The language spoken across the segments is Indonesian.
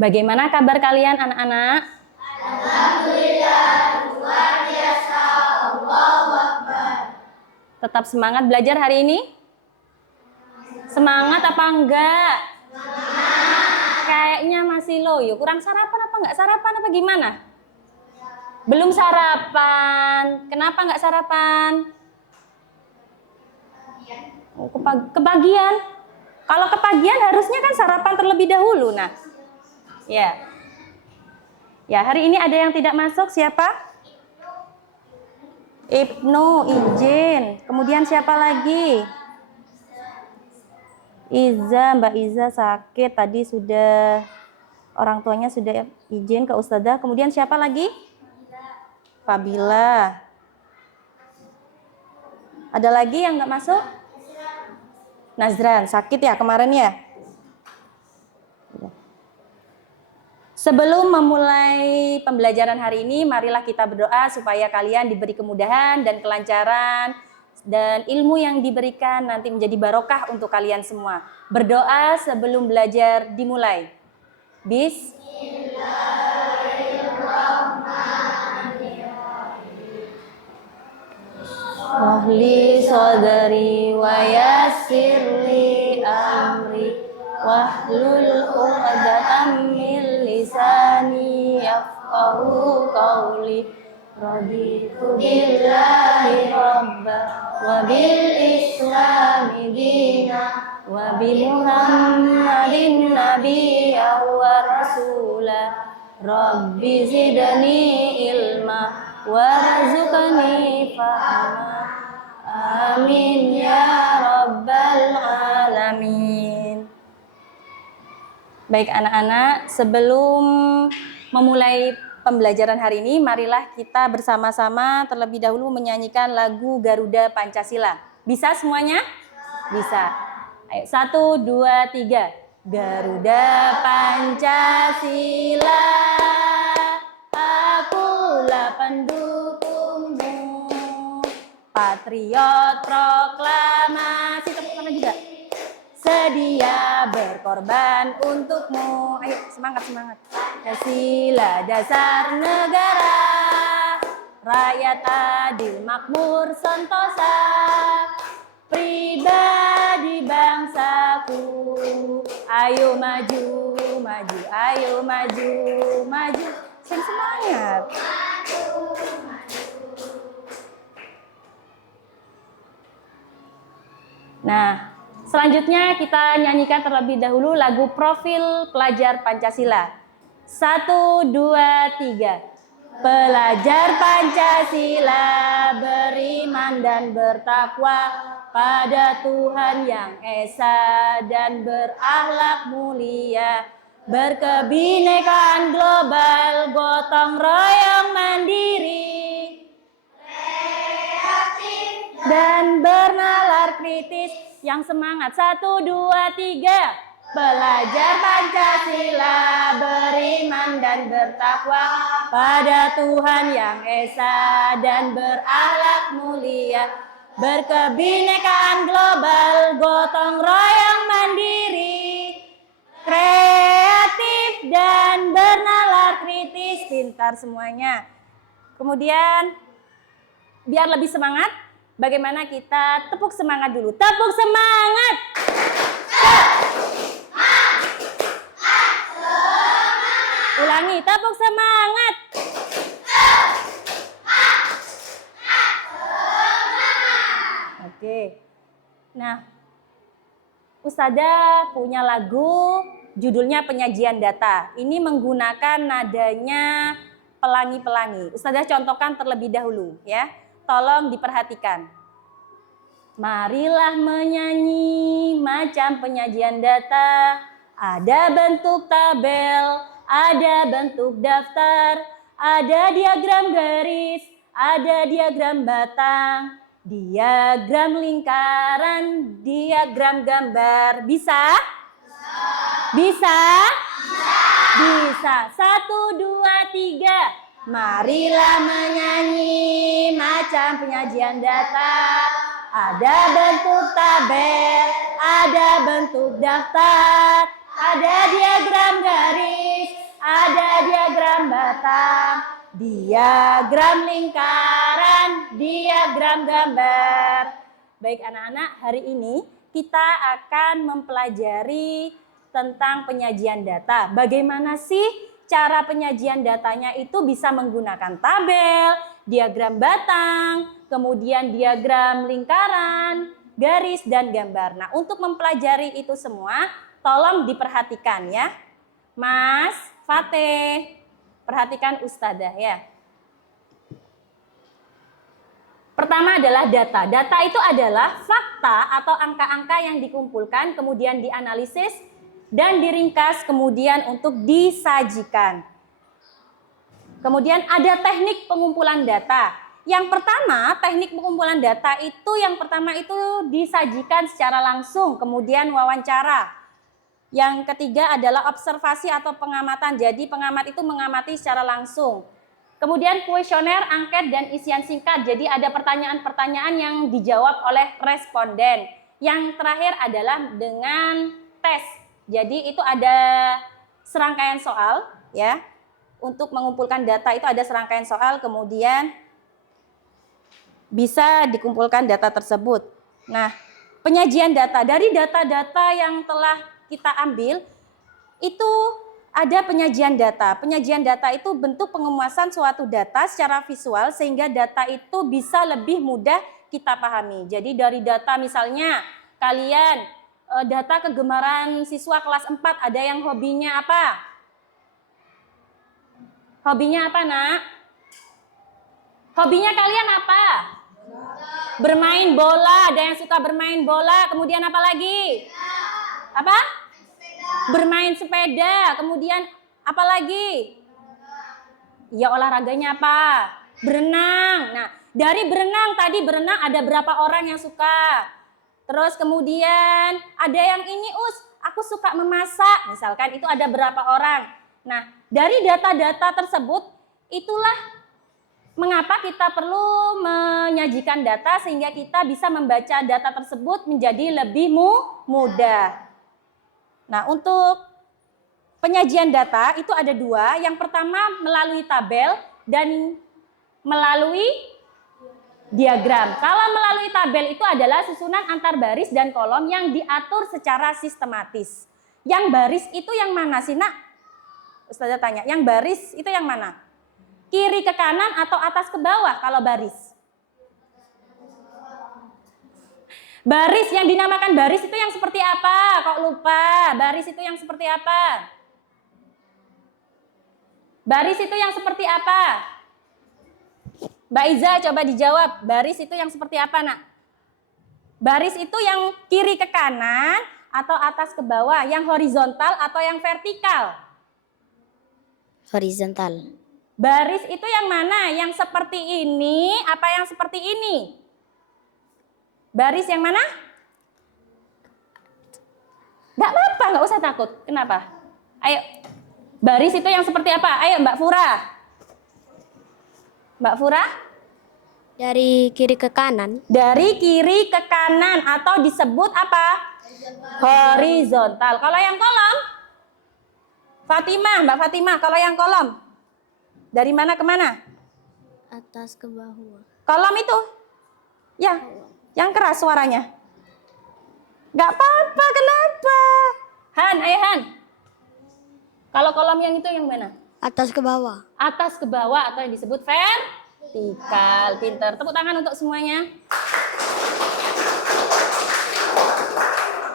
Bagaimana kabar kalian anak-anak? Alhamdulillah, luar biasa, Allahu Akbar. Tetap semangat belajar hari ini? Semangat apa enggak? Semangat. Kayaknya masih loyo, kurang sarapan apa enggak sarapan apa gimana? Belum sarapan. Kenapa enggak sarapan? Kebagian. Kalau kebagian harusnya kan sarapan terlebih dahulu. Nah, ya hari ini ada yang tidak masuk, siapa? Ibnu, izin. Kemudian siapa lagi? Iza, Mbak Iza sakit. Tadi sudah orang tuanya sudah izin ke Ustazah. Kemudian siapa lagi? Fabila. Ada lagi yang nggak masuk? Nazran, sakit ya kemarin ya? Sebelum memulai pembelajaran hari ini, marilah kita berdoa supaya kalian diberi kemudahan dan kelancaran dan ilmu yang diberikan nanti menjadi barokah untuk kalian semua. Berdoa sebelum belajar dimulai. Wahli sodari wa yassirli amri wahlul 'uqdatam min lisani yafqahu qawli raditu billahi rabba wa bil islami dina wa bi muhammadin nabiyya wa rasula rabbi zidni ilma warzuqni fahma amin ya rabbal alamin. Baik anak-anak, sebelum memulai pembelajaran hari ini, marilah kita bersama-sama terlebih dahulu menyanyikan lagu Garuda Pancasila. Bisa semuanya? Bisa. Ayo, 1, 2, 3. Garuda Pancasila, akulah pendukungmu. Patriot proklamasi, tepuk tangan juga. Sedia berkorban untukmu. Ayo semangat. Pancasila dasar negara, rakyat adil makmur sentosa, pribadi bangsaku. Ayo maju, ayo maju. Semangat. Nah, selanjutnya kita nyanyikan terlebih dahulu lagu Profil Pelajar Pancasila. 1, 2, 3. Pelajar Pancasila beriman dan bertakwa pada Tuhan Yang Esa dan berakhlak mulia, berkebinekaan global, gotong royong mandiri, kreatif dan bernalar kritis. Yang semangat, 1, 2, 3. Pelajar Pancasila beriman dan bertakwa pada Tuhan Yang Esa dan berakhlak mulia, berkebinekaan global, gotong royong mandiri, kreatif dan bernalar kritis. Pintar semuanya. Kemudian biar lebih semangat, bagaimana kita tepuk semangat dulu. Tepuk semangat. Ulangi, tepuk semangat. Oke. Nah, Ustazah punya lagu judulnya Penyajian Data. Ini menggunakan nadanya pelangi-pelangi. Ustazah contohkan terlebih dahulu ya. Tolong diperhatikan. Marilah menyanyi macam penyajian data. Ada bentuk tabel, ada bentuk daftar, ada diagram garis, ada diagram batang, diagram lingkaran, diagram gambar. Bisa? Bisa? Bisa. 1, 2, 3. Marilah menyanyi macam penyajian data. Ada bentuk tabel, ada bentuk daftar, ada diagram garis, ada diagram batang, diagram lingkaran, diagram gambar. Baik anak-anak, hari ini kita akan mempelajari tentang penyajian data. Bagaimana sih cara penyajian datanya itu bisa menggunakan tabel, diagram batang, kemudian diagram lingkaran, garis, dan gambar. Nah, untuk mempelajari itu semua, tolong diperhatikan ya. Mas Fatih, perhatikan Ustadzah ya. Pertama adalah data. Data itu adalah fakta atau angka-angka yang dikumpulkan, kemudian dianalisis, dan diringkas, kemudian untuk disajikan. Kemudian ada teknik pengumpulan data. Yang pertama, teknik pengumpulan data itu yang pertama itu disajikan secara langsung, kemudian wawancara. Yang ketiga adalah observasi atau pengamatan. Jadi pengamat itu mengamati secara langsung. Kemudian kuesioner, angket, dan isian singkat. Jadi ada pertanyaan-pertanyaan yang dijawab oleh responden. Yang terakhir adalah dengan tes. Jadi itu ada serangkaian soal ya. Untuk mengumpulkan data itu ada serangkaian soal, kemudian bisa dikumpulkan data tersebut. Nah, penyajian data dari data-data yang telah kita ambil itu ada penyajian data. Penyajian data itu bentuk pengemuasan suatu data secara visual sehingga data itu bisa lebih mudah kita pahami. Jadi dari data misalnya kalian data kegemaran siswa kelas 4, ada yang hobinya apa? Hobinya apa, Nak? Hobinya kalian apa? Bermain bola, ada yang suka bermain bola, kemudian apa lagi? Apa? Bermain sepeda, kemudian apa lagi? Ya olahraganya apa? Berenang. Nah, dari berenang tadi berenang ada berapa orang yang suka? Terus kemudian ada yang ini aku suka memasak, misalkan itu ada berapa orang. Nah, dari data-data tersebut itulah mengapa kita perlu menyajikan data sehingga kita bisa membaca data tersebut menjadi lebih mudah. Nah, untuk penyajian data itu ada dua. Yang pertama melalui tabel dan melalui diagram. Kalau melalui tabel itu adalah susunan antar baris dan kolom yang diatur secara sistematis. Yang baris itu yang mana sih, Nak? Ustazah tanya, yang baris itu yang mana? Kiri ke kanan atau atas ke bawah kalau baris? Baris yang dinamakan baris itu yang seperti apa? Kok lupa? Baris itu yang seperti apa? Baris itu yang seperti apa? Mbak Iza coba dijawab. Baris itu yang seperti apa, Nak? Baris itu yang kiri ke kanan atau atas ke bawah? Yang horizontal atau yang vertikal? Horizontal. Baris itu yang mana? Yang seperti ini apa yang seperti ini? Baris yang mana? Gak apa-apa, gak usah takut. Kenapa? Ayo. Baris itu yang seperti apa? Ayo Mbak Fura. Mbak Fura? Dari kiri ke kanan. Dari kiri ke kanan atau disebut apa? Horizontal. Kalau yang kolom? Fatimah, Mbak Fatimah, kalau yang kolom? Dari mana ke mana? Atas ke bawah. Kolom itu? Ya, yang keras suaranya. Gak apa-apa, kenapa? Han, ayo Han. Kalau kolom yang itu yang mana? Atas ke bawah. Atas ke bawah atau yang disebut vertikal. Pinter. Tepuk tangan untuk semuanya.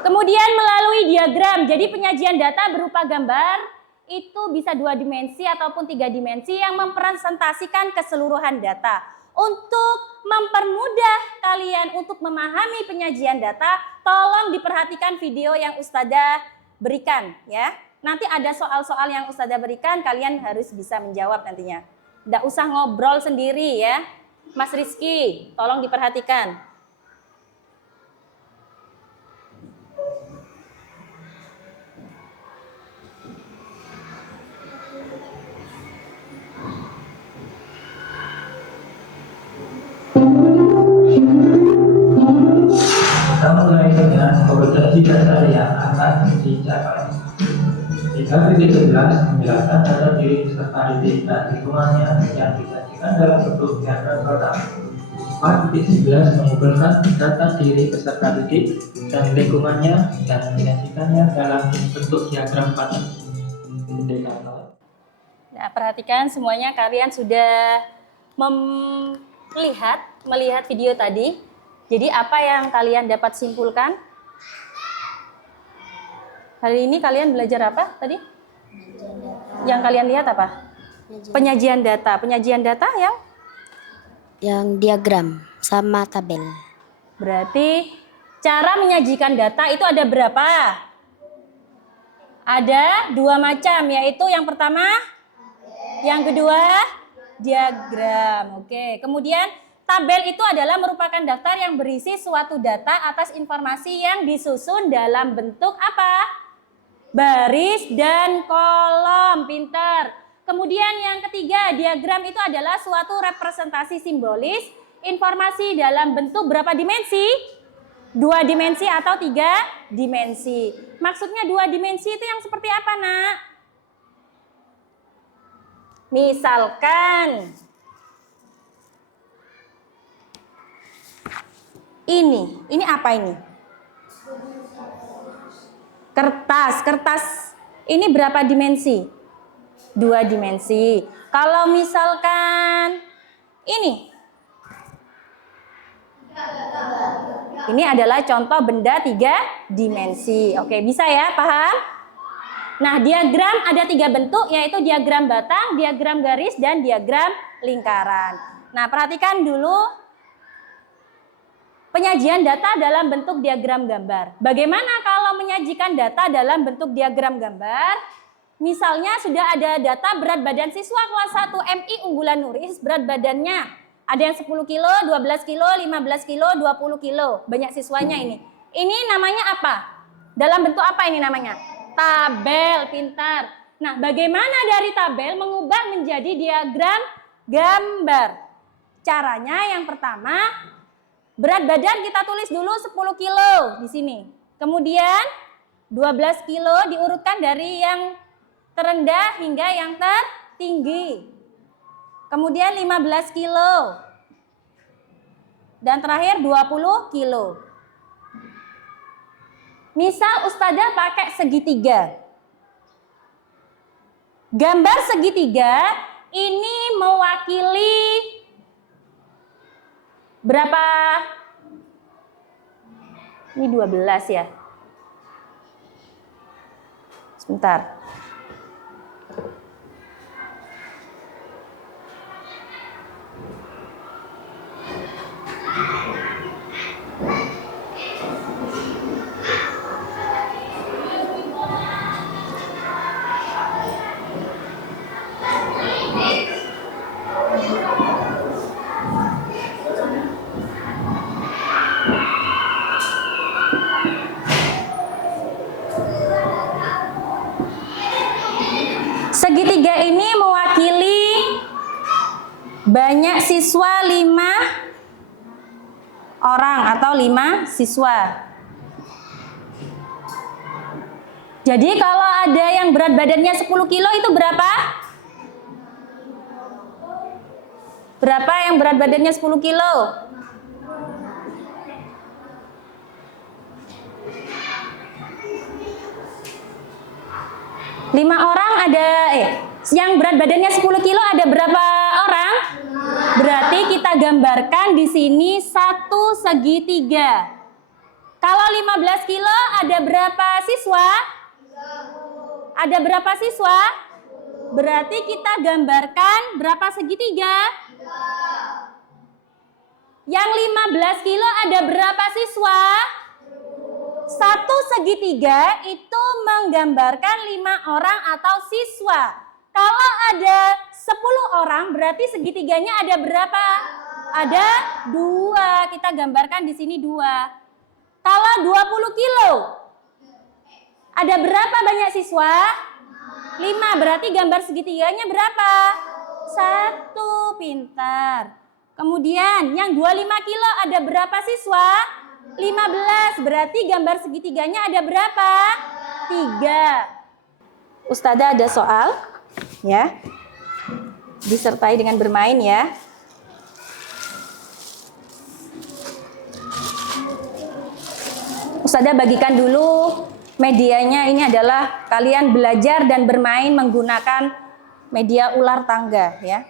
Kemudian melalui diagram. Jadi penyajian data berupa gambar itu bisa 2 dimensi ataupun 3 dimensi yang mempresentasikan keseluruhan data. Untuk mempermudah kalian untuk memahami penyajian data, tolong diperhatikan video yang Ustazah berikan ya. Nanti ada soal-soal yang Ustazah berikan, kalian harus bisa menjawab nantinya. Nggak usah ngobrol sendiri ya. Mas Rizky, tolong diperhatikan. Kita mulai dengan berbagi data yang akan dicapai. 3.11 menjelaskan data diri peserta didik dan lingkungannya yang disajikan dalam bentuk diagram kotak. 4.11 mengumpulkan data diri peserta didik dan lingkungannya dan menyajikannya dalam bentuk diagram kotak. Nah, perhatikan semuanya, kalian sudah melihat video tadi. Jadi apa yang kalian dapat simpulkan? Hari ini kalian belajar apa tadi? Yang kalian lihat apa? Penyajian data. Penyajian data Yang diagram sama tabel. berarti cara menyajikan data itu ada berapa? Ada 2 macam, yaitu yang pertama, yang kedua diagram. Oke. Kemudian tabel itu adalah merupakan daftar yang berisi suatu data atas informasi yang disusun dalam bentuk apa? Baris dan kolom. Pintar. Kemudian yang ketiga, diagram itu adalah suatu representasi simbolis informasi dalam bentuk berapa dimensi? 2 dimensi atau 3 dimensi. Maksudnya 2 dimensi itu yang seperti apa, Nak? Misalkan ini apa ini? Kertas ini berapa dimensi? 2 dimensi. Kalau misalkan ini adalah contoh benda 3 dimensi. Oke, bisa ya, paham? Nah, diagram ada 3 bentuk, yaitu diagram batang, diagram garis, dan diagram lingkaran. Nah, perhatikan dulu penyajian data dalam bentuk diagram gambar. Bagaimana kalau menyajikan data dalam bentuk diagram gambar? Misalnya sudah ada data berat badan siswa kelas 1 MI Unggulan Nuris, berat badannya ada yang 10 kilo, 12 kilo, 15 kilo, 20 kilo. Banyak siswanya ini. Ini namanya apa? Dalam bentuk apa ini namanya? Tabel. Pintar. Nah, bagaimana dari tabel mengubah menjadi diagram gambar? Caranya yang pertama, berat badan kita tulis dulu 10 kilo di sini. Kemudian 12 kilo diurutkan dari yang terendah hingga yang tertinggi. Kemudian 15 kilo. Dan terakhir 20 kilo. Misal Ustazah pakai segitiga. Gambar segitiga ini mewakili berapa? Ini 12 ya. Sebentar. Segitiga ini mewakili banyak siswa 5 orang atau 5 siswa. Jadi kalau ada yang berat badannya 10 kilo itu berapa? Berapa yang berat badannya 10 kilo? Lima orang ada, yang berat badannya 10 kilo ada berapa orang? Berarti kita gambarkan di sini satu segitiga. Kalau 15 kilo ada berapa siswa? Ada berapa siswa? Berarti kita gambarkan berapa segitiga? Yang 15 kilo ada berapa siswa? Satu segitiga itu menggambarkan 5 orang atau siswa. Kalau ada 10 orang berarti segitiganya ada berapa? Ada 2. Kita gambarkan di sini 2. Kalau 20 kilo ada berapa banyak siswa? 5. Berarti gambar segitiganya berapa? 1. Pintar. Kemudian yang 25 kilo ada berapa siswa? 15. Berarti gambar segitiganya ada berapa? 3. Ustazah ada soal, ya. Disertai dengan bermain ya. Ustazah bagikan dulu medianya, ini adalah kalian belajar dan bermain menggunakan media ular tangga ya.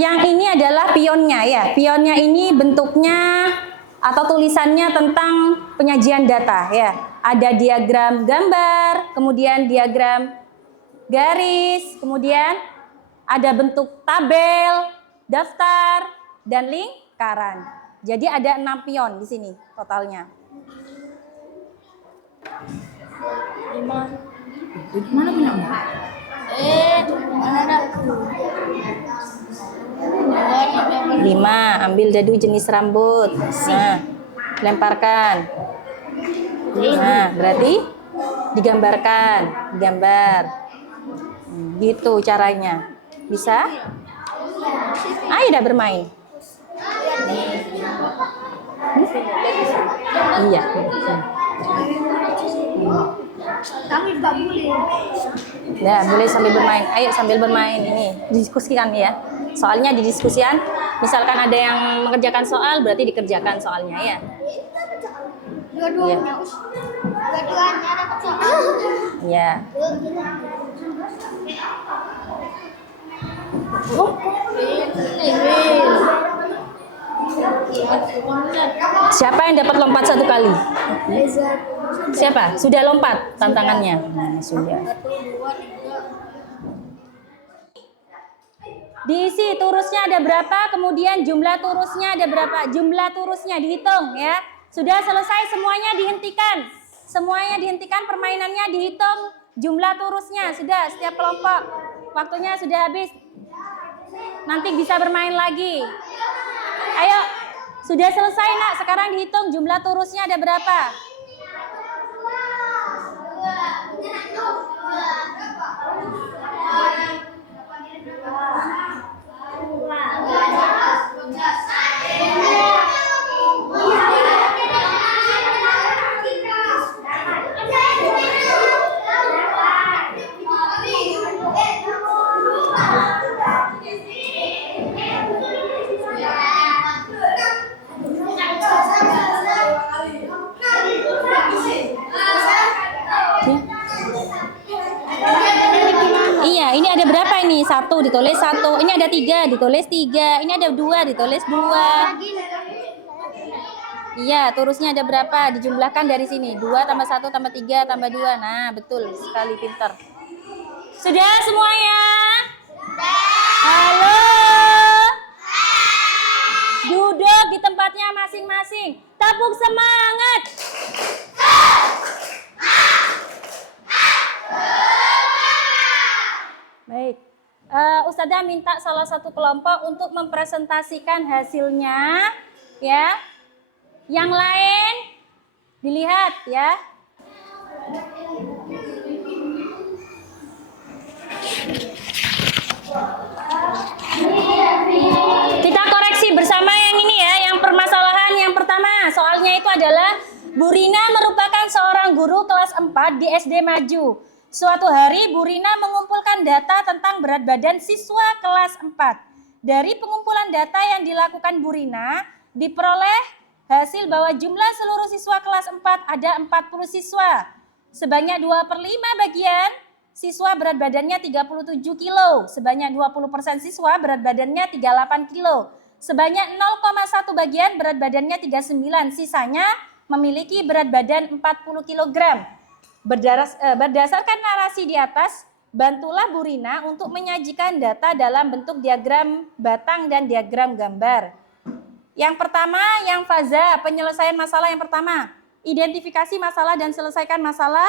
Yang ini adalah pionnya ya. Pionnya ini bentuknya atau tulisannya tentang penyajian data ya. Ada diagram gambar, kemudian diagram garis, kemudian ada bentuk tabel, daftar, dan lingkaran. Jadi ada 6 pion di sini totalnya. Mana punya? Mana ada? 5, ambil dadu jenis rambut. Nah, lemparkan. Nah, berarti digambarkan, gambar. Gitu caranya. Bisa? Ayo dah bermain. Iya. Kami juga boleh. Ya, boleh sambil bermain. Ayo sambil bermain ini. Diskusikan ya. Soalnya didiskusikan. Misalkan ada yang mengerjakan soal, berarti dikerjakan soalnya ya. Dua-duanya. Dua-duanya dapat soal. Ya. Siapa yang dapat lompat 1 kali? Siapa? Sudah lompat tantangannya? Nah, sudah. Diisi turusnya ada berapa, kemudian jumlah turusnya ada berapa. Jumlah turusnya dihitung ya. Sudah selesai semuanya dihentikan. Semuanya dihentikan, permainannya dihitung. Jumlah turusnya sudah setiap kelompok. Waktunya sudah habis. Nanti bisa bermain lagi. Ayo, sudah selesai nak. Sekarang dihitung jumlah turusnya ada berapa. Iya, ini ada berapa ini? 1 ditulis 1. Ini ada 3 ditulis 3. Ini ada 2 ditulis 2. Iya, turusnya ada berapa? Dijumlahkan dari sini. 2 tambah 1 tambah 3 tambah 2. Nah, betul sekali, pintar. Sudah semuanya? Halo? Duduk di tempatnya masing-masing. Tepuk semangat. Baik. Ustazah minta salah satu kelompok untuk mempresentasikan hasilnya, ya. Yang lain dilihat, ya. Kita koreksi bersama yang ini ya, yang permasalahan yang pertama. Soalnya itu adalah Bu Rina merupakan seorang guru kelas 4 di SD Maju. Suatu hari Bu Rina mengumpulkan data tentang berat badan siswa kelas 4. Dari pengumpulan data yang dilakukan Bu Rina, diperoleh hasil bahwa jumlah seluruh siswa kelas 4 ada 40 siswa. Sebanyak 2/5 bagian siswa berat badannya 37 kilo. Sebanyak 20% siswa berat badannya 38 kilo. Sebanyak 0,1 bagian berat badannya 39. Sisanya memiliki berat badan 40 kg. Berdasarkan narasi di atas, bantulah Bu Rina untuk menyajikan data dalam bentuk diagram batang dan diagram gambar. Yang pertama, yang faza, penyelesaian masalah yang pertama. Identifikasi masalah dan selesaikan masalah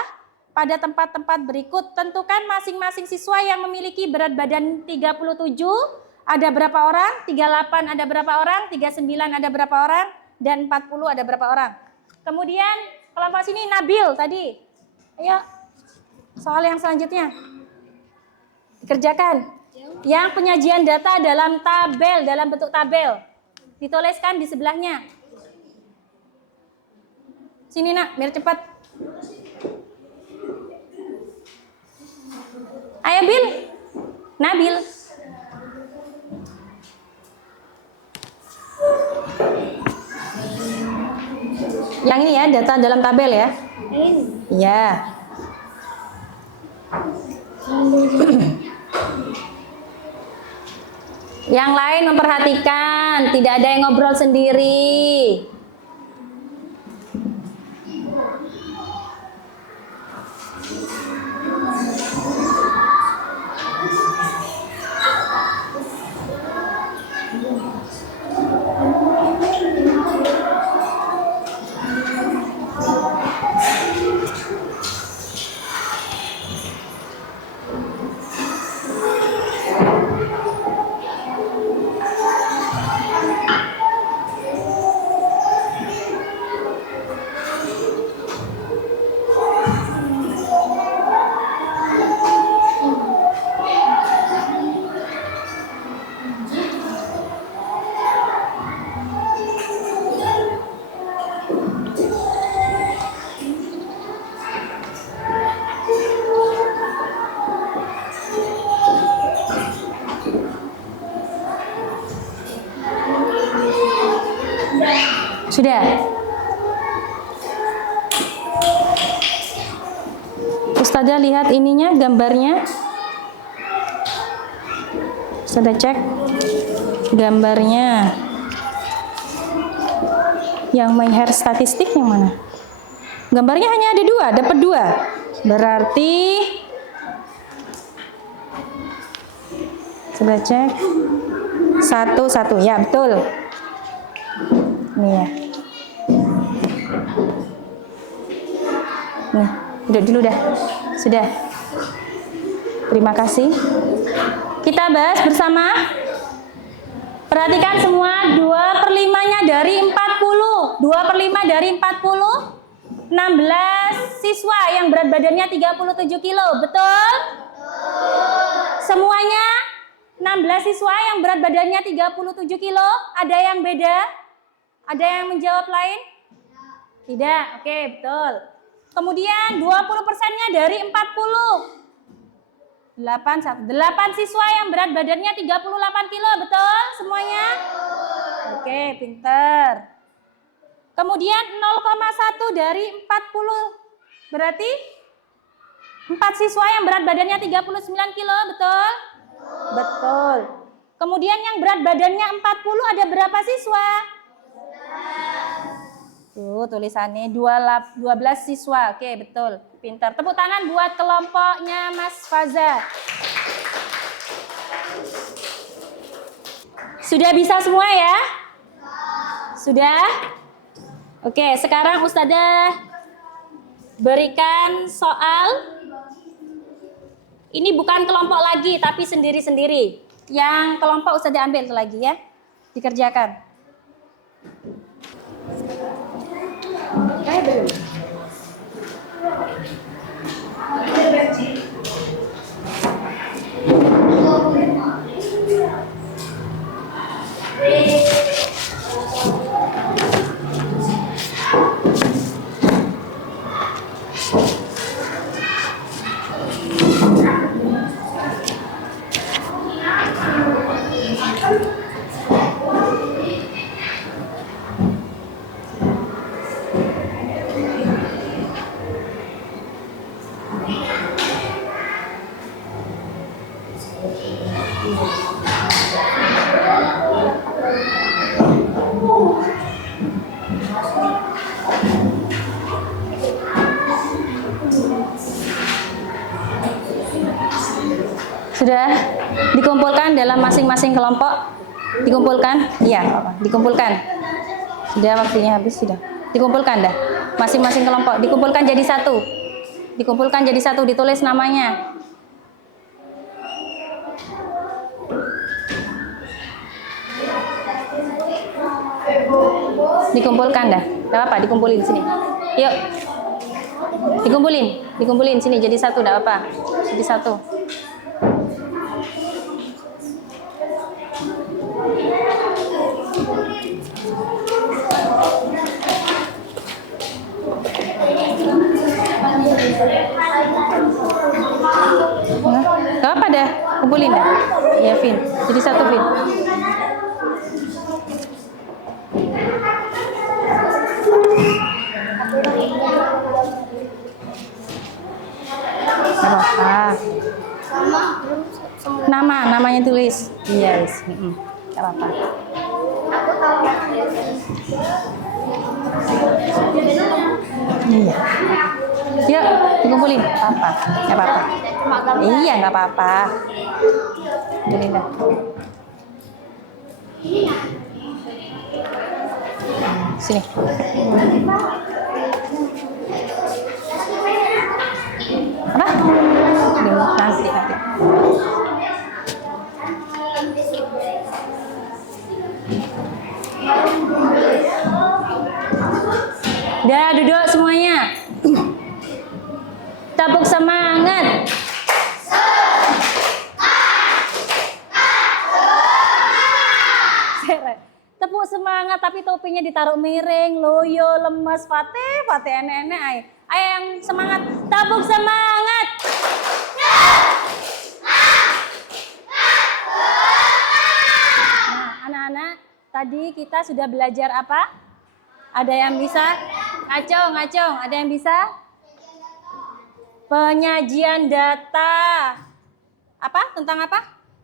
pada tempat-tempat berikut. Tentukan masing-masing siswa yang memiliki berat badan 37 ada berapa orang? 38 ada berapa orang? 39 ada berapa orang? Dan 40 ada berapa orang? Kemudian kelompok sini Nabil tadi. Ayo, soal yang selanjutnya. Dikerjakan. Yang penyajian data dalam tabel, dalam bentuk tabel. Dituliskan di sebelahnya. Sini nak, biar cepat. Ayo Bil. Nabil. Yang ini ya, data dalam tabel ya. Iya. Yang lain memperhatikan, tidak ada yang ngobrol sendiri. Sudah? Ustazah lihat ininya, gambarnya. Ustazah cek gambarnya. Yang my hair statistik yang mana? Gambarnya hanya ada dua, dapat dua. Berarti Ustazah cek satu, ya betul. Nih ya. Nih, duduk dulu dah. Sudah. Terima kasih. Kita bahas bersama. Perhatikan semua, 2/5-nya dari 40. 2/5 dari 40. 16 siswa yang berat badannya 37 kilo. Betul? Semuanya 16 siswa yang berat badannya 37 kilo. Ada yang beda? Ada yang menjawab lain? Tidak. Oke, betul. Kemudian 20%-nya dari 40. 8 siswa yang berat badannya 38 kilo. Betul semuanya? Oke, pinter. Kemudian 0,1 dari 40. Berarti 4 siswa yang berat badannya 39 kilo. Betul? Betul. Kemudian yang berat badannya 40 ada berapa siswa? Tuh tulisannya 12 siswa. Oke, betul. Pintar. Tepuk tangan buat kelompoknya Mas Faza. Sudah bisa semua ya? Sudah? Oke, sekarang Ustazah berikan soal. Ini bukan kelompok lagi, tapi sendiri-sendiri. Yang kelompok Ustazah ambil lagi ya. Dikerjakan. Sudah dikumpulkan dalam masing-masing kelompok? Dikumpulkan? Iya, dikumpulkan. Sudah, waktunya habis sudah. Dikumpulkan dah. Masing-masing kelompok dikumpulkan jadi satu. Dikumpulkan jadi satu, ditulis namanya. Dikumpulkan dah. Enggak apa-apa, dikumpulin sini. Yuk. Dikumpulin sini jadi satu, enggak apa. Jadi satu. Enggak apa dah, kumpulin dah. Ya, Vin. Jadi satu, Vin. Apa? Namanya tulis. Yes. Gak apa-apa. Iya. Yuk, dikumpulin. Apa? Gak apa-apa. Iya, gak apa-apa. Kumpulin dah. Sini. Apa? Nanti. Udah duduk semuanya. Tepuk semangat. Tepuk semangat tapi topinya ditaruh miring, loyo, lemes, Fatih enek-enek ayo. Ayo yang semangat, tepuk semangat. Nah, anak-anak, tadi kita sudah belajar apa? Ada yang bisa? Ngacong, ada yang bisa? Penyajian data. Apa? Tentang apa?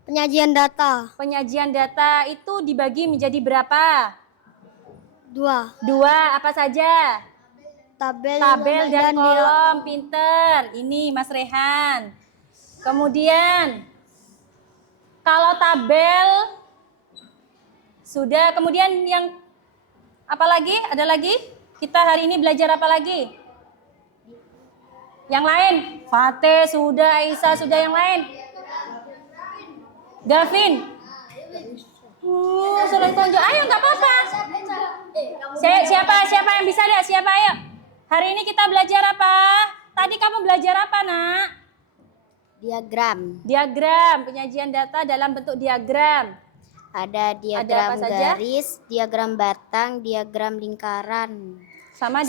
Penyajian data. Penyajian data itu dibagi menjadi berapa? 2. Dua, apa saja? Tabel Dan kolom, pinter. Ini Mas Rehan. Kemudian, kalau tabel, sudah. Kemudian yang, apa lagi? Ada lagi? Kita hari ini belajar apa lagi? Yang lain? Fatih sudah, Aisyah sudah, yang lain? Gavin? Sudah tunjuk. Ayo, nggak apa-apa. Siapa yang bisa deh? Siapa, ayo. Hari ini kita belajar apa? Tadi kamu belajar apa, nak? Diagram, penyajian data dalam bentuk diagram. Ada diagram apa saja? garis, diagram batang, diagram lingkaran, Sama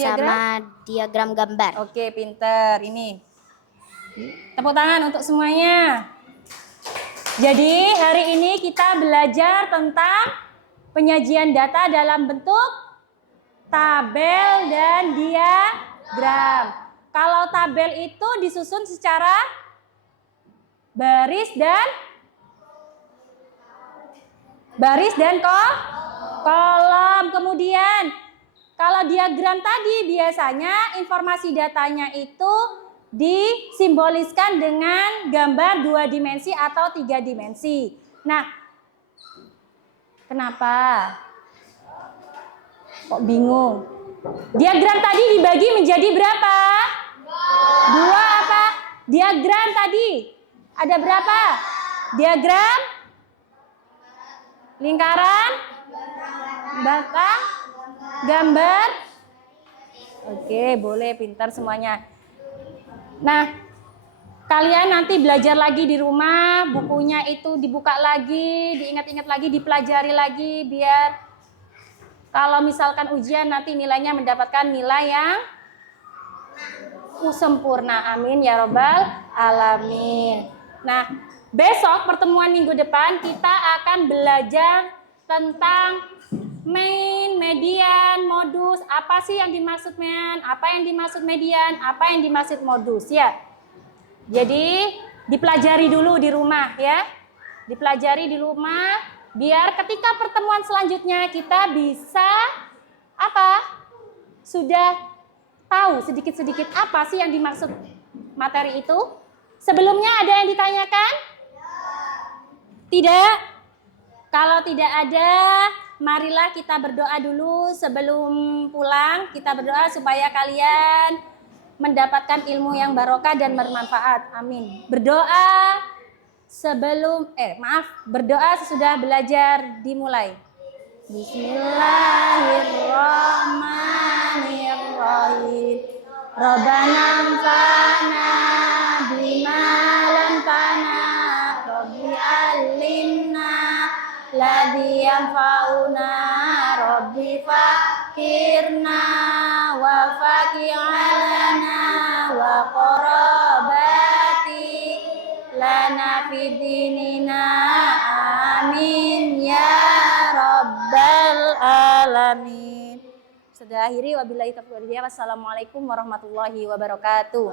diagram gambar. Oke, pinter. Ini. Tepuk tangan untuk semuanya. Jadi hari ini kita belajar tentang penyajian data dalam bentuk tabel dan diagram. Kalau tabel itu disusun secara baris dan kolom. Kemudian kalau diagram tadi biasanya informasi datanya itu disimboliskan dengan gambar 2 dimensi atau 3 dimensi. Nah, kenapa? Kok bingung? Diagram tadi dibagi menjadi berapa? 2 apa? Diagram tadi ada berapa? Diagram lingkaran, batang, gambar. Oke, boleh, pintar semuanya. Nah, kalian nanti belajar lagi di rumah, bukunya itu dibuka lagi, diingat-ingat lagi, dipelajari lagi, biar kalau misalkan ujian nanti nilainya mendapatkan nilai yang sempurna. Amin ya robbal alamin. Nah, besok pertemuan minggu depan kita akan belajar tentang main, median, modus. Apa sih yang dimaksud main? Apa yang dimaksud median? Apa yang dimaksud modus ya? Jadi dipelajari dulu di rumah ya. Dipelajari di rumah biar ketika pertemuan selanjutnya kita bisa apa? Sudah tahu sedikit-sedikit apa sih yang dimaksud materi itu. Sebelumnya ada yang ditanyakan? Tidak? Kalau tidak ada, marilah kita berdoa dulu sebelum pulang. Kita berdoa supaya kalian mendapatkan ilmu yang barokah dan bermanfaat. Amin. Berdoa sebelum, berdoa sesudah belajar dimulai. Bismillahirrahmanirrahim. Rabbana anfa'na bima lamtana Rabbi alimna ladzi yanfa'una Rabbi fakirna wa faki'alana wa qarabati lana fid dinina amin ya rabbal alamin. Sudah akhiri, wabillahi taufiq wal hidayah. Wassalamualaikum warahmatullahi wabarakatuh.